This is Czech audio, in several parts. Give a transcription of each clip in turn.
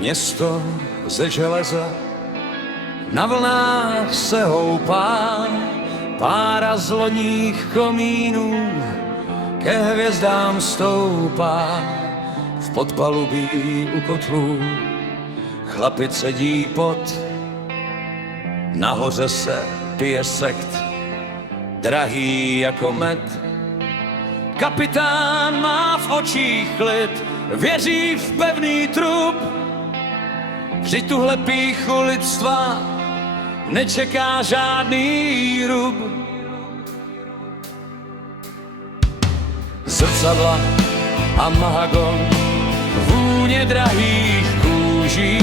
Město ze železa na vlnách se houpá, pára z lodních komínů ke hvězdám stoupá. V podpalubí u kotlů chlapit sedí pod, nahoře se pije sekt, drahý jako med. Kapitán má v očích klid, věří v pevný trup, při tuhle pýchu lidstva nečeká žádný rub. Zrcadla a mahagon, vůně drahých kůží,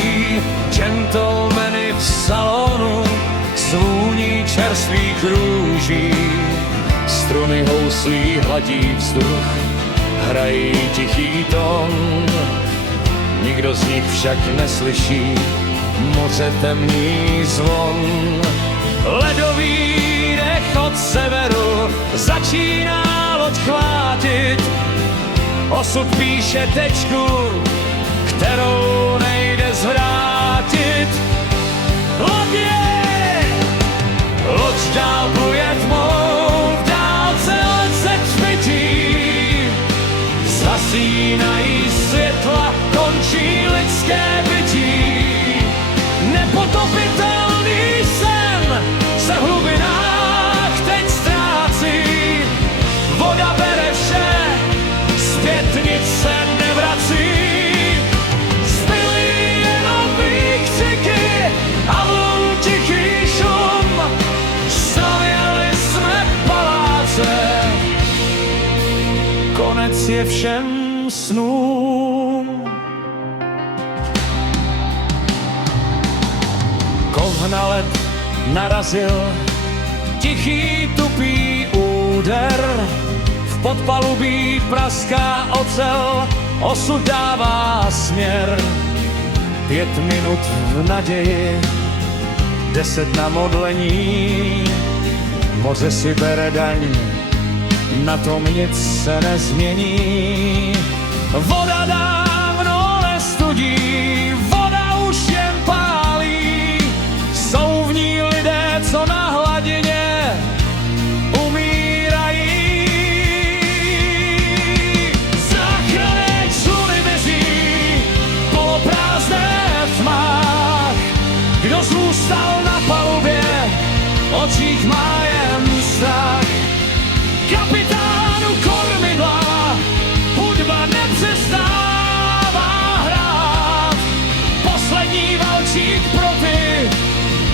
gentlemany v salonu s vůní čerstvých růží. Struny houslí hladí vzduch, hrají tichý tón, nikdo z nich však neslyší moře temný zvon. Ledový dech od severu začíná loď chvátit, osud píše tečku, kterou nejde zvrátit. Loď dál pluje tmou, v dálce let se třpytí, zasínají světla, končí lidské bytí. Nepotopitelný sen se v hlubinách teď ztrácí, voda bere vše, zpět nic se nevrací. Zbyly jenom výkřiky a vln tichý šum, stavěli jsme paláce, konec je všem snům. Kov na led narazil, tichý tupý úder, v podpalubí praská ocel, osud dává směr. 5 minut v naději, 10 na modlení, moře si bere daň, na tom nic se nezmění. Voda dávno nestudí, voda už jen pálí, jsou v ní lidé, co na hladině umírají. Záchranné čluny mizí, poloprázdné v tmách, kdo zůstal na palubě, očích má jen strach. Kapitánu kormidla hudba nepřestává hrát, poslední valčík pro ty,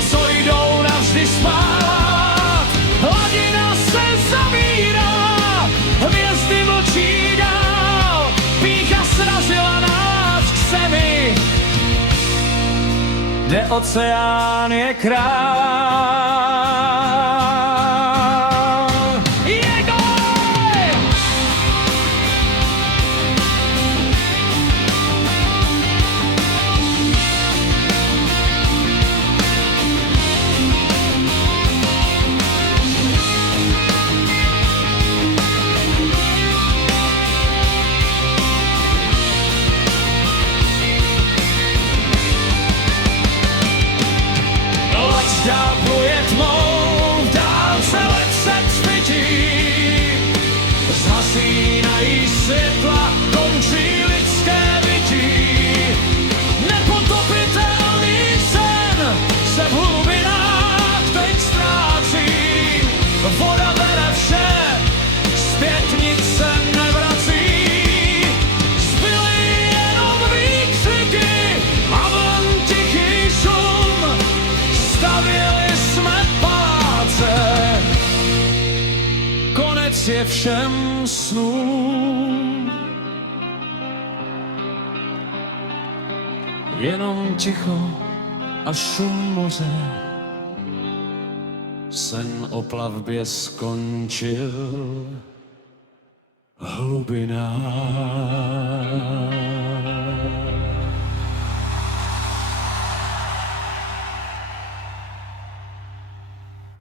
co jdou navždy spát. Hladina se zavírá, hvězdy mlčí dál, pýcha srazila nás k zemi, kde oceán je král. Dál pluje tmou, v dálce let se třpytí, zhasínají světla, končí lidské bytí. Nepotopitelný sen se v hlubinách teď ztrácí, voda bere vše, zpět nic se nevrací. Zbyly jenom výkřiky a vln tichý šum, stavěli jsme paláce, konec je všem snům. Jenom ticho a šum moře, sen o plavbě skončil v hlubinách.